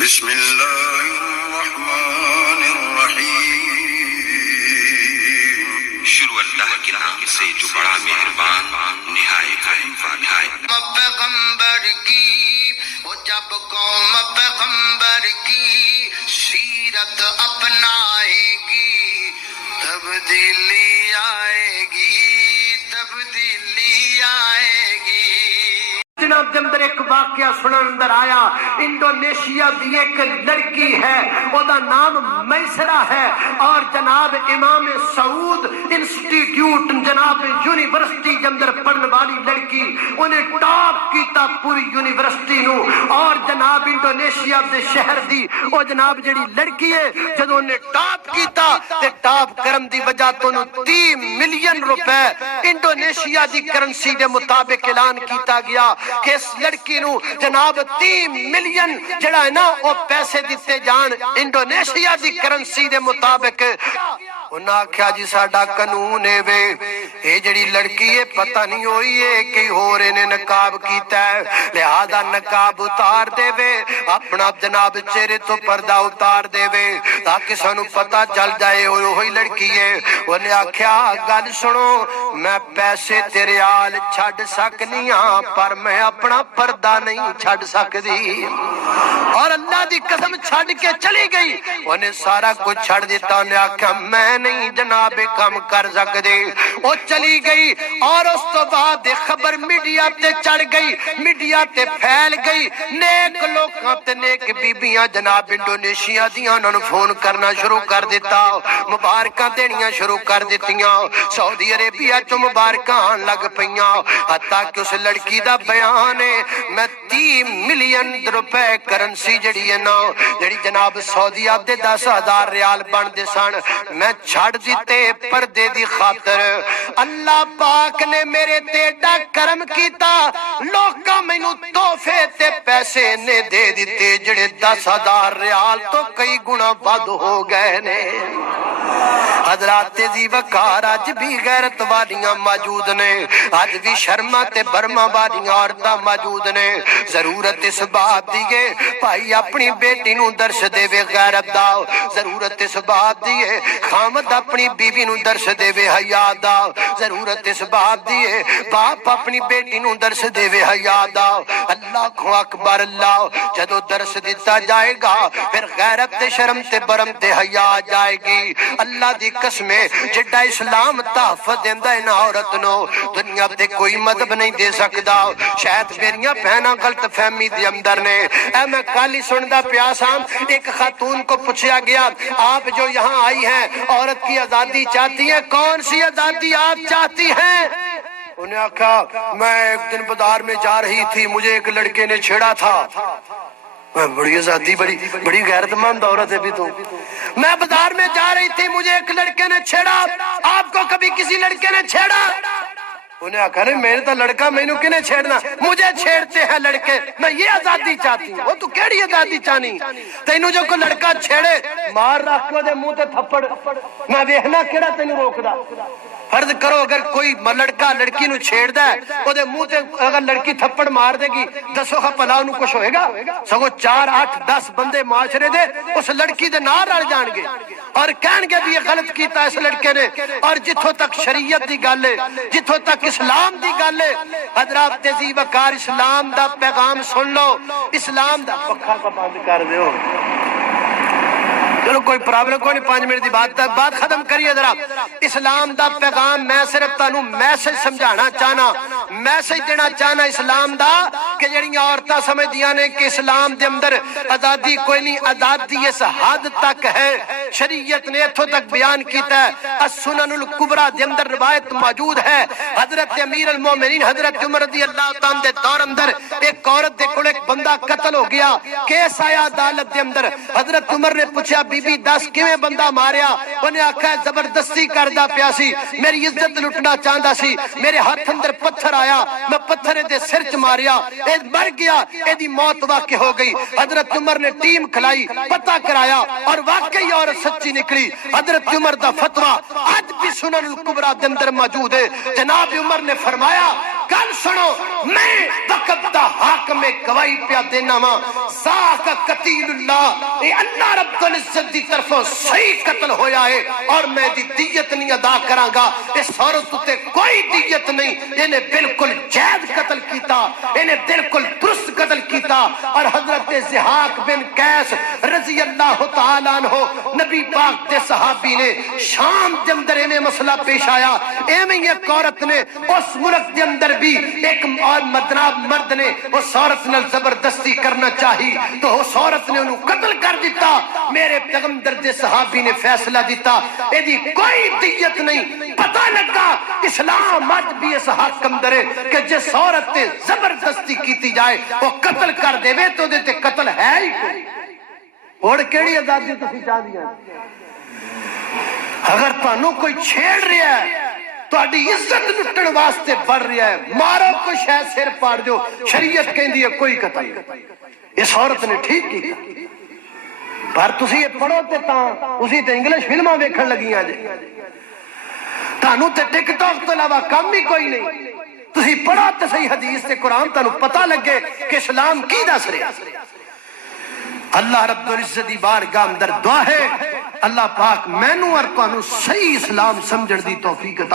بسم اللہ الرحمن الرحیم۔ شروع اللہ کے نام سے جو بڑا مہربان نہایت رحم والا ہے۔ پیغمبر کی وہ جب قوم پیغمبر کی سیرت اپنائے گی تبدیلی آئے گی، تبدیلی آئے گی۔ جناب دے اندر ایک واقعہ سنن اندر آیا، انڈونیشیا دی ایک لڑکی ہے، او دا نام میسرہ ہے، اور جناب امام سعود انسٹیٹیوٹ جناب یونیورسٹی دے اندر پڑھن والی لڑکی، انہیں ٹاپ کیتا پوری یونیورسٹی نو، اور جناب انڈونیشیا دے شہر دی او جناب جڑی لڑکی ہے جدوں انہیں ٹاپ کیتا تے ٹاپ کرن دی وجہ تو 30 ملین روپے انڈونیشیا دی کرنسی دے مطابق اعلان کیتا گیا کہ اس لڑکی نو جناب 30 ملین جڑا ہے نا وہ پیسے دیتے جان انڈونیشیا دی کرنسی دے مطابق۔ انہاں آکھیا جی ساڈا قانون ہے وے، اے جڑی لڑکی ہے پتہ نہیں ہوئی ہے کہ ہور نے نقاب کیتا ہے، لہذا نقاب اتار دے وے، اپنا جناب چہرے تو پردہ اتار دے وے تاکہ سانو پتہ چل جائے وہی لڑکی ہے۔ انہیں آکھیا گل سنو، میں پیسے تیرے آل چھڈ سکنی ہاں پر میں اپنا پردہ نہیں چھڈ سکدی، اور اللہ دی قسم چھڈ کے چلی گئی۔ انہیں سارا کچھ چھڈ دیتا، انہیں آکھیا میں نہیں جناب کم کر سکدے، وہ چلی گئی، اور اس تو بعد خبر میڈیا تے چڑھ گئی، میڈیا تے پھیل گئی، نیک لوکاں تے نیک بیبیاں جناب انڈونیشیا دیاں انہاں نوں فون کرنا شروع کر دیتا، مبارکاں دینیاں شروع کر دیتیاں، سعودی عربیہ چوں مبارکاں آن لگ پیاں، حتیٰ کہ اس لڑکی دا بیان ہے میں 30 ملین روپے کرنسی جڑی ہے نا جڑی جناب سعودیہ دے 10,000 ریال بن دے سن میں چھڑ دیتے پردے دی خاطر۔ اللہ پاک نے میرے تے ایڈا کرم کیتا، لوکاں مینوں تحفے تے پیسے نے دے دیتے جڑے 10,000 ریال تو کئی گنا ود ہو گئے نے۔ حضرات دی وقار آج بھی غیرت والیاں موجود نے، آج بھی شرما تے برما والیاں عورتاں موجود نے۔ ضرورت اس بات دی ہے بھائی اپنی بیٹی نو درس دے وے غیرت دا، ضرورت اس بات دی ہے خامد اپنی بیوی نو درس دے وے حیا دا، ضرورت اس بات دی ہے باپ اپنی بیٹی نو درس دے وے حیا دا۔ اللہ کو اکبر اللہ، جدو درس دیتا جائے گا پھر غیرت تے شرم تے برم تے حیا جائے گی۔ اللہ دی قسمیں جڈا اسلام تحفظ دیندا ہے نا عورت نو دنیا تے کوئی مذہب نہیں دے سکدا۔ شاید میریاں بہناں غلط فہمی دے اندر نے، اے میں کل ہی سندا پیا سا، ایک خاتون کو پوچھا گیا آپ جو یہاں آئی ہیں عورت کی آزادی چاہتی ہیں، کون سی آزادی آپ چاہتی ہیں؟ انہیں کہا میں ایک دن بازار میں جا رہی تھی، مجھے ایک لڑکے نے چھیڑا تھا، بڑی آزادی بڑی غیرت مند عورت ہے بھی تو، میں بازار میں جا رہی تھی مجھے ایک لڑکے نے چھیڑا، آپ کو کبھی کسی لڑکے نے چھیڑا؟ انہیں کہا نہیں میں نے تو لڑکا مینوں کنے چھیڑنا، مجھے چھیڑتے ہیں لڑکے، میں یہ آزادی چاہتی ہوں۔ وہ تو کیڑی آزادی چاہنی؟ تینوں جو کوئی لڑکا چھیڑے مار رکھ کے دے منہ تے تھپڑ، میں ویکھنا کیڑا تینوں روکدا؟ فرض کرو اگر کوئی لڑکا لڑکی نو چھیڑدا ہے او دے منہ تے اگر لڑکی تھپڑ مار دے گی دسو خا پلا انہوں کچھ ہوئے گا؟ سگو 4 8 10 بندے معاشرے دے اس لڑکی دے نال رل جان گے اور کہن گے بھی یہ غلط کیتا اس لڑکے نے۔ اور جتھوں تک شریعت دی گل ہے، جتھوں تک اسلام دی گل ہے، حضرات تیزی وقار اسلام دا پیغام سن لو، اسلام دا پکھا کا بند کر دیو، چلو کوئی پرابلم کوئی نہیں، 5 منٹ دی بات ختم کریے ذرا۔ اسلام دا پیغام میں صرف تانوں میسج سمجھانا چاہنا، میسج دینا چاہنا اسلام دا کہ جڑیاں عورتاں سمجھدیاں نے کہ اسلام دے اندر آزادی کوئی نہیں، آزادی اس حد تک ہے، شریعت نے اتھوں تک بیان کیتا ہے۔ السنن الکبریٰ دے اندر روایت موجود ہے، حضرت امیر المومنین حضرت عمر رضی اللہ تعالیٰ دے دور اندر ایک عورت دے کول ایک بندہ قتل ہو گیا، کیس آیا عدالت دے اندر، حضرت عمر نے پوچھا بی بی دس کیویں بندہ ماریا؟ انہیں آکھا زبردستی کردا پیا سی، میری عزت لٹنا چاہندا سی، میرے ہاتھ اندر پتھر آیا، میں پتھر دے سر چ ماریا، اے مر گیا، اے دی موت واقع ہو گئی۔ حضرت عمر نے ٹیم کھلائی، پتہ کرایا اور واقعی عورت سچی نکلی۔ حضرت عمر دا فتویٰ آج بھی سنن الکبریٰ دے اندر موجود ہے۔ جناب عمر نے فرمایا گل سنو میں وقت دا حاکم گواہی پیا دینا وا ذاک قتیل اللہ اے اللہ رب العزت دی طرفوں صحیح قتل ہویا ہے اور میں دی دیت نہیں ادا کراں گا اس عورت تے کوئی دیت نہیں انہیں بالکل جائز قتل کیتا انہیں بالکل درست قتل کیتا اور حضرت ضحاک بن قیس رضی اللہ تعالیٰ عنہ نبی پاک دے صحابی نے شام دے اندر ایویں مسئلہ پیش آیا ایویں ایک عورت نے اس ملک دے اندر بھی ایک اور مدناب مرد نے اس عورت نال زبردستی کرنا چاہی تو اس عورت نے انہوں قتل کر دیتا میرے پیغمبر دے صحابی نے فیصلہ دیتا ایدی کوئی دیت نہیں پتہ لگا اسلام آج بھی اس حاکم درے کہ جس عورت تے زبردستی کیتی جائے وہ قتل کر دے وے تو دیتے قتل ہے ہی کوئی اور کیڑی آزادی تسی چاہ دیا اگر تانوں کوئی چھیڑ رہا ہے تہاڈی عزت لٹن واسطے بڑھ رہا ہے مارو کوئی شاید سر پاڑ جو شریعت کہندی ہے کوئی قتل اس عورت نے ٹھیک کی پر تسی یہ پڑھو تے تاں اسی تے انگلش فلماں ویکھن لگیاں جے تانوں تے ٹک ٹاک تو علاوہ کام بھی کوئی نہیں تسی پڑھو تے صحیح حدیث تے قرآن تانوں پتہ لگے کہ اسلام کی دس رہا اللہ رب العزت دی بارگاہ اندر دعا ہے اللہ پاک مینوں اور تانوں صحیح اسلام سمجھن دی توفیق عطا